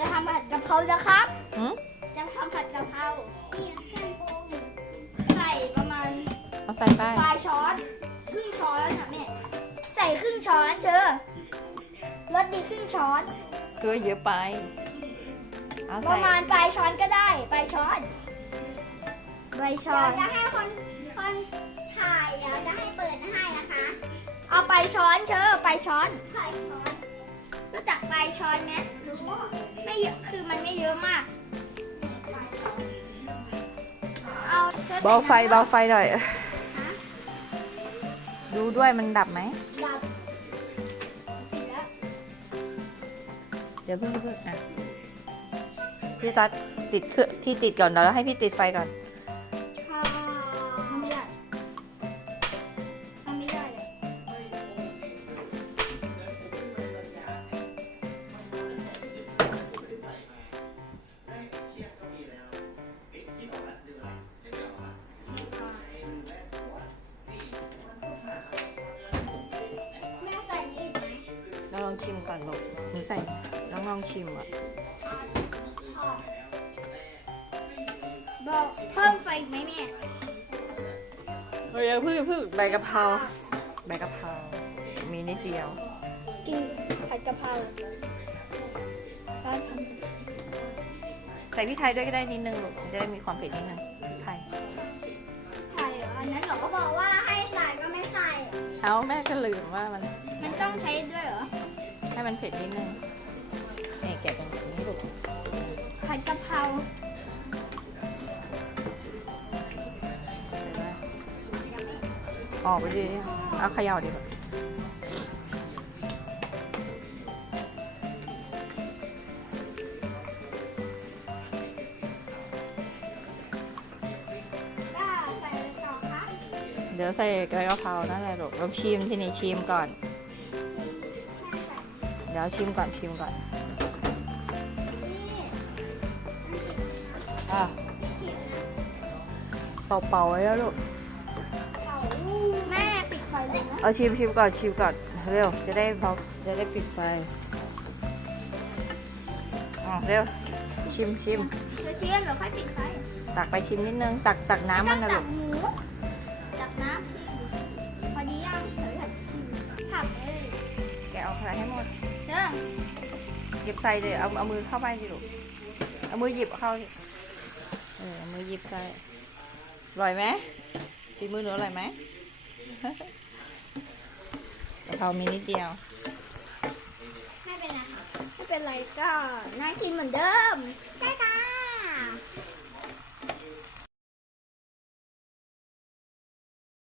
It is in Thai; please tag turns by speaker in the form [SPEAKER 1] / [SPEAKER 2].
[SPEAKER 1] จะทำผัดกะเพรานะครับ
[SPEAKER 2] หืม
[SPEAKER 1] จะทำผัดกะเพราใส่ประมาณ
[SPEAKER 2] เอาใส่ไป
[SPEAKER 1] ปลายช้อนครึ่งช้อนแล้วนะแม่ใส่ครึ่งช้อนเชอรสดีครึ่งช้อน
[SPEAKER 2] เกลือเยอะไปเอา
[SPEAKER 1] ป
[SPEAKER 2] ใส่
[SPEAKER 1] ระมาณปลายช้อนก็ได้ปลายช้อนใบช้อน
[SPEAKER 3] จะให้คนถ่ายเดี๋ยวจะให้เปิดให้นะคะ
[SPEAKER 1] เอาปลายช้อนเชอปลายช้อน
[SPEAKER 3] ถ่ายช้อน
[SPEAKER 1] รู้จักปลายช้อนไหมไม่เยอะคือมันไม่เยอะมากเอาชอ
[SPEAKER 2] เบาไฟ
[SPEAKER 1] ใส่น้ำ
[SPEAKER 2] เบาไฟหน่อยดูด้วยมันดับไหม
[SPEAKER 1] ดับปิดแล้ว
[SPEAKER 2] เดี๋ยวเพิ่งอ่ะพี่ตัดติดเครื่องที่ติดก่อนเดี๋ยวให้พี่ติดไฟก่อน
[SPEAKER 1] ค่ะไม่ได้ทำไม่ได้เลย
[SPEAKER 3] แม่ใส่นี่อีกไหม
[SPEAKER 2] ลองชิมก่อนลูกหนูใส่ลองชิมอ่ะ
[SPEAKER 1] บอกเพิ่มไฟอีกไหมแม่
[SPEAKER 2] เฮ้ยเพิ่งใบกะเพราใบกะเพรามีนิดเดียว
[SPEAKER 1] กินผัดกะเพราแล้วท
[SPEAKER 2] ใส่พริกไทยด้วยก็ได้นิดนึงลูกมันจะได้มีความเผ็ดนิดนึงพริกไทย
[SPEAKER 1] ำไข่เหรออันนั้นเหรอ
[SPEAKER 3] เขาบอกว่าให้ใส่ก็ไม่ใส่
[SPEAKER 2] เอาแม่ก็ลืมว่ามัน
[SPEAKER 1] มันต้องใช้ด้วยเหรอ
[SPEAKER 2] ให้มันเผ็ดนิดนึงนี่แกะตรงนี้ลูก
[SPEAKER 1] ผัดกะเพรา
[SPEAKER 2] ใส่ไว้ออกไปดิเอาเขย่าดิลูก
[SPEAKER 3] ก็ใส่ไปต่อค่ะ
[SPEAKER 2] เดี๋ยวใส่ใบกะเพรานั่นแหละลูกลองชิมที่นี่ชิมก่อน เดี๋ยวชิมก่อน
[SPEAKER 3] นี่
[SPEAKER 2] ชิมก่อนอ่ะ
[SPEAKER 3] ฉีดนะ
[SPEAKER 2] เป่าๆไว้แล้วลูก
[SPEAKER 3] เขา
[SPEAKER 1] แม่ปิดไฟเลยนะ
[SPEAKER 2] เอาชิมก่อนชิมก่อนเร็วจะได้เบาจะได้ปิดไฟอ๋อเร็วชิม
[SPEAKER 1] เดี๋ยวเชื่อมเดี๋ยวค่อยปิดไฟ
[SPEAKER 2] ตักไปชิมนิดนึงตักน้ำมันนะ
[SPEAKER 1] ตั
[SPEAKER 2] ลู
[SPEAKER 1] ก
[SPEAKER 2] ก
[SPEAKER 1] หมูตักน้ำพี่พอดียังเดี๋ยวผัดชิมผักเลย
[SPEAKER 2] แกะเอาใส่ให้หมด
[SPEAKER 1] เชื่อม
[SPEAKER 2] หยิบใส่เลยเอามือเข้าไปดิลูกเอามือหยิบเข้าดิเอามือหยิบใส่อร่อยไหมฝีมือหนูอร่อยไหม กะเพรามีนิดเดียว
[SPEAKER 3] ไม่เป็นไรค่ะ
[SPEAKER 1] ไม่เป็นไรก็น่ากินเหมือนเดิม